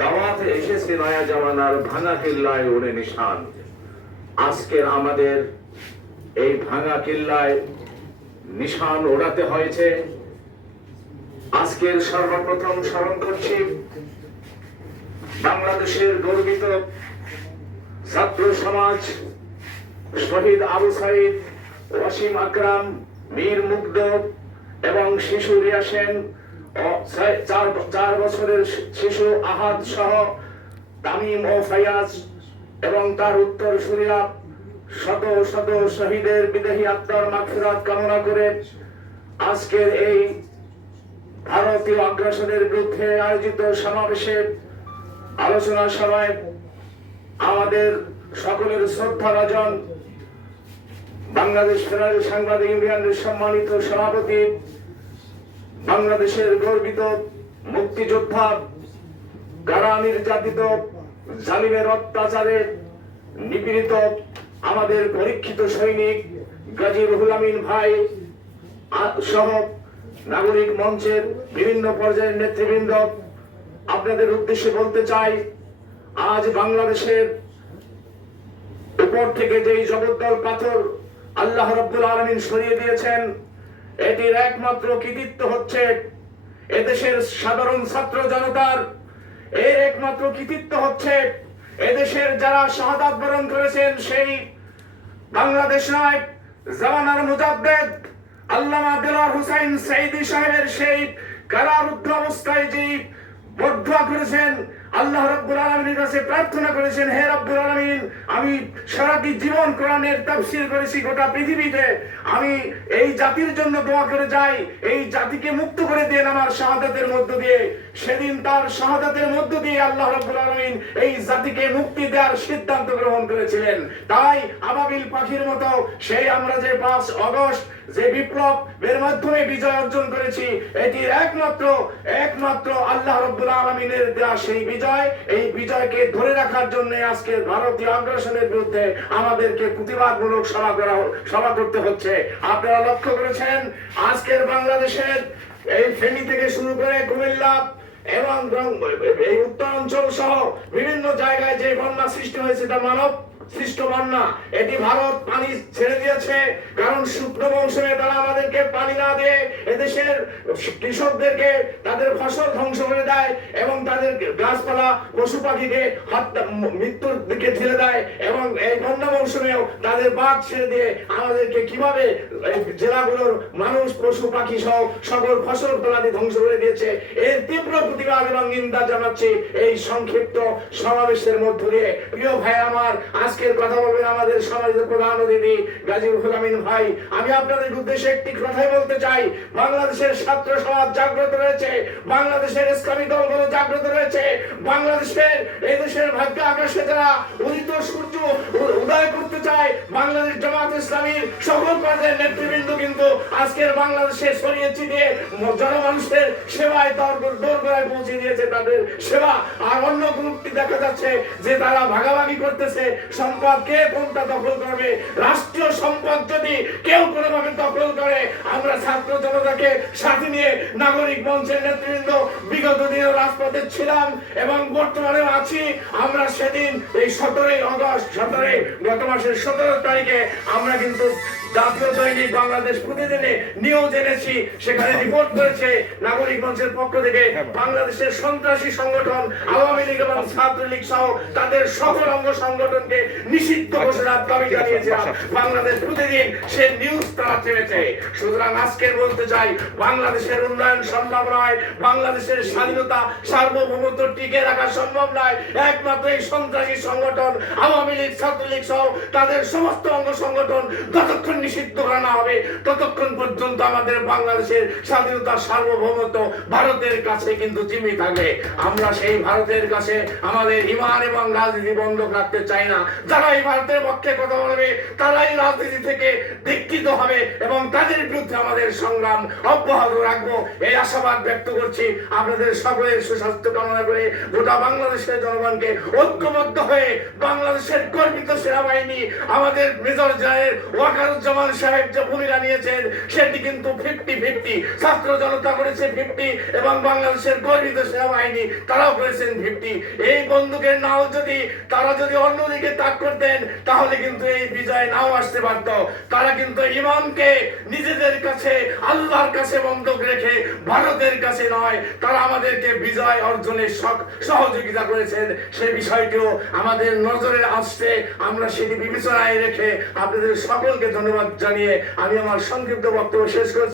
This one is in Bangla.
দাওয়াতে এসেছে নয়া জামানার ভাঙা কিল্লায় উড়ে নিশান। আজকের আমাদের এই ভাঙা কিল্লায় নিশান ওড়াতে হয়েছে। আজকের সর্বপ্রথম স্মরণ করছি বাংলাদেশের গর্বিত ছাত্র সমাজ, শহীদ আবু সাইদ, ওয়াসিম আকরাম, মীর মুগ্ধ এবং শিশু রিয়া সেন, 4 বছরের শিশু আহাদ সহ তামিম ও ফায়াজ এবং তার উত্তর সুরিয়া শত শত শহীদের বিদেহী আত্মার মাগফিরাত কামনা করে আজকের এই ভারতীয় আগ্রাসনের বিরুদ্ধে আয়োজিত সমাবেশে আলোচনা সভায় আমাদের সকলের শ্রদ্ধাভাজন বাংলাদেশ ফেডারেল সাংবাদিক ইউনিয়নের সম্মানিত সভাপতি, বাংলাদেশের গর্বিত মুক্তিযোদ্ধা, কারা নির্যাতিত, জালিমের অত্যাচারে নিপীড়িত আমাদের পরীক্ষিত সৈনিক গাজী রুহুল আমিন ভাই সহ নাগরিক মঞ্চের বিভিন্ন পর্যায়ের নেতৃবৃন্দ, আপনাদের উদ্দেশ্যে বলতে চাই, আজ বাংলাদেশের উপর থেকে যেই জগদ্দল পাথর আল্লাহ রাব্বুল আলামিন সরিয়ে দিয়েছেন, এটির একমাত্র কৃতিত্ব হচ্ছে এদেশের সাধারণ ছাত্র জনতার। এর একমাত্র কৃতিত্ব হচ্ছে এদেশের যারা শাহাদাত বরণ করেছেন সেই বাংলাদেশ নয়, জামানার মুজাদ্দেদ আল্লামা দেলোয়ার হোসেন সাঈদী সাহেবের সেই কারারুদ্ধ অবস্থায় যে বদদুয়া করেছেন, আল্লাহ রাব্বুল আলামিনের কাছে প্রার্থনা করেছেন, হে রাব্বুল আলামিন, আমি সারাটি জীবন কোরআনের তাফসীর করেছি গোটা পৃথিবীতে, আমি এই জাতির জন্য দোয়া করে যাই, এই জাতিকে মুক্ত করে দেন আমার শাহাদাতের মধ্য দিয়ে। সেদিন তার শাহাদাতের মধ্য দিয়ে আল্লাহ রাব্বুল আলামিন এই জাতিকে মুক্তি দেওয়ার সিদ্ধান্ত গ্রহণ করেছিলেন। তাই আবাবিল পাখির মতো সেই আমরা যে 5 আগস্ট যে বিপ্লব এর মাধ্যমে বিজয় অর্জন করেছি, এটির একমাত্র আল্লাহ রাব্বুল আলামিনের দেওয়া সেই বিজয়। এই বিজয়কে ধরে রাখার জন্য আজকের ভারতীয় আগ্রাসনের বিরুদ্ধে আমাদেরকে প্রতিবাদমূলক সভা করতে হচ্ছে। আপনারা লক্ষ্য করেছেন আজকের বাংলাদেশের এই ফেনী থেকে শুরু করে কুমিল্লা এবং এই উত্তরাঞ্চল সহ বিভিন্ন জায়গায় যে বন্যা সৃষ্টি হয়েছে তা মানব সৃষ্ট বন্যা। এটি ভারত পানি ছেড়ে দিয়েছে, কারণ শুকনো মৌসুমে তারা আমাদেরকে পানি না দিয়ে এদেশের কৃষকদেরকে তাদের ফসল ধ্বংস করে দেয় এবং তাদের গাছপালা পশু পাখিকে মৃত্যুর দিকে ঠেলে দেয়, এবং এই বন্যা মৌসুমেও তাদের বাঁধ ছেড়ে দিয়ে আমাদেরকে কিভাবে জেলাগুলোর মানুষ পশু পাখি সহ সকল ফসল ফলাদি ধ্বংস করে দিয়েছে। এর তীব্র প্রতিবাদ এবং নিন্দা জানাচ্ছি এই সংক্ষিপ্ত সমাবেশের মধ্য দিয়ে। প্রিয় ভাই আমার, আজকের কথা বলবেন আমাদের সমাজের প্রধান অতিথি গাজী রুহুল আমিন ভাই। আমি আপনাদের উদ্দেশ্যে একটি কথাই বলতে চাই, বাংলাদেশের ছাত্র সমাজ জাগ্রত রয়েছে, বাংলাদেশের ইসলামী দলগুলো জাগ্রত রয়েছে, বাংলাদেশের এই দেশের ভাগ্য আকাশে যারা উদিত সূর্য উদয় করতে চায়, বাংলাদেশ জামাত ইসলামীর সকল পর্যায়ের নেতৃবৃন্দ কিন্তু আজকের বাংলাদেশে ছড়িয়ে ছিটিয়ে জনমানুষের সেবায় দোরগোড়ায় পৌঁছে দিয়েছে তাদের সেবা। আর অন্য গ্রুপটি দেখা যাচ্ছে যে তারা ভাগাভাগি করতেছে সম্পদ, কে কোনটা দখল করবে। রাষ্ট্রীয় সম্পদ যদি কেউ কোনোভাবে দখল করে, আমরা ছাত্র জনতাকে সাথে নিয়ে নাগরিক মঞ্চের নেতৃবৃন্দ বিগত দিনে রাজপথে ছিলাম এবং বর্তমানেও আছি। আমরা সেদিন এই 17 আগস্ট গত মাসের 17 তারিখে আমরা কিন্তু জাতীয় দৈনিক বাংলাদেশ প্রতিদিনে নিউজ এনেছি, সেখানে রিপোর্ট করেছে নাগরিক মঞ্চের পক্ষ থেকে বাংলাদেশের সন্ত্রাসী সংগঠন আওয়ামী লীগ এবং ছাত্রলীগ সহ তাদের সকল অঙ্গ সংগঠনকে নিষিদ্ধ ঘোষণার দাবি জানিয়েছিলাম। বাংলাদেশ প্রতিদিন সে নিউজ তারা চেয়েছে। সুতরাং আজকে বলতে চাই, বাংলাদেশের উন্নয়ন সম্ভব নয়, বাংলাদেশের স্বাধীনতা সার্বভৌমত্ব টিকে রাখা সম্ভব নয়, একমাত্র এই সন্ত্রাসী সংগঠন আওয়ামী লীগ ছাত্রলীগ সহ তাদের সমস্ত অঙ্গ সংগঠন যতক্ষণ নিষিদ্ধ করা না হবে ততক্ষণ পর্যন্ত আমাদের বাংলাদেশের স্বাধীনতা সার্বভৌমত্ব ভারতের কাছে কিন্তু জিম্মি থাকবে। আমরা সেই ভারতের কাছে আমাদের ঈমান এবং রাজনীতি বন্ধ রাখতে চাই না। যারা এই ভারতের পক্ষে কথা বলবে তারাই রাজনীতি থেকে দীক্ষিত হবে এবং তাদের বিরুদ্ধে আমাদের সংগ্রাম অব্যাহত রাখবো, এই আশাবাদ ব্যক্ত করছি। আপনাদের সকলের সুস্বাস্থ্য কামনা করে গোটা বাংলাদেশের জনগণকে ঐক্যবদ্ধ হয়ে বাংলাদেশের গর্বিত সেনা সেনাবাহিনী আমাদের মেজর জেনারেল ওয়াকারুজ্জামান সাহেব যে ভূমিকা নিয়েছেন সেটি কিন্তু 50-50। ছাত্র জনতা করেছে 50 এবং বাংলাদেশের গর্বিত সেনাবাহিনী তারাও করেছেন 50। এই বন্দুকের নাও যদি তারা যদি অন্যদিকে তাক করতেন তাহলে কিন্তু এই বিজয় নাও আসতে পারত। তারা কিন্তু ইমানকে নিজেদের কাছে আল্লাহর কাছে বন্ধক রেখে ভারতের কাছে নয়, তারা আমাদেরকে বিজয় অর্জনে সহযোগিতা করেছেন। সেই বিষয়টিও আমাদের নজরে আসছে, আমরা সেটি বিবেচনায় রেখে আপনাদের সকলকে ধন্যবাদ জানিয়ে আমি আমার সংক্ষিপ্ত বক্তব্য শেষ করছি।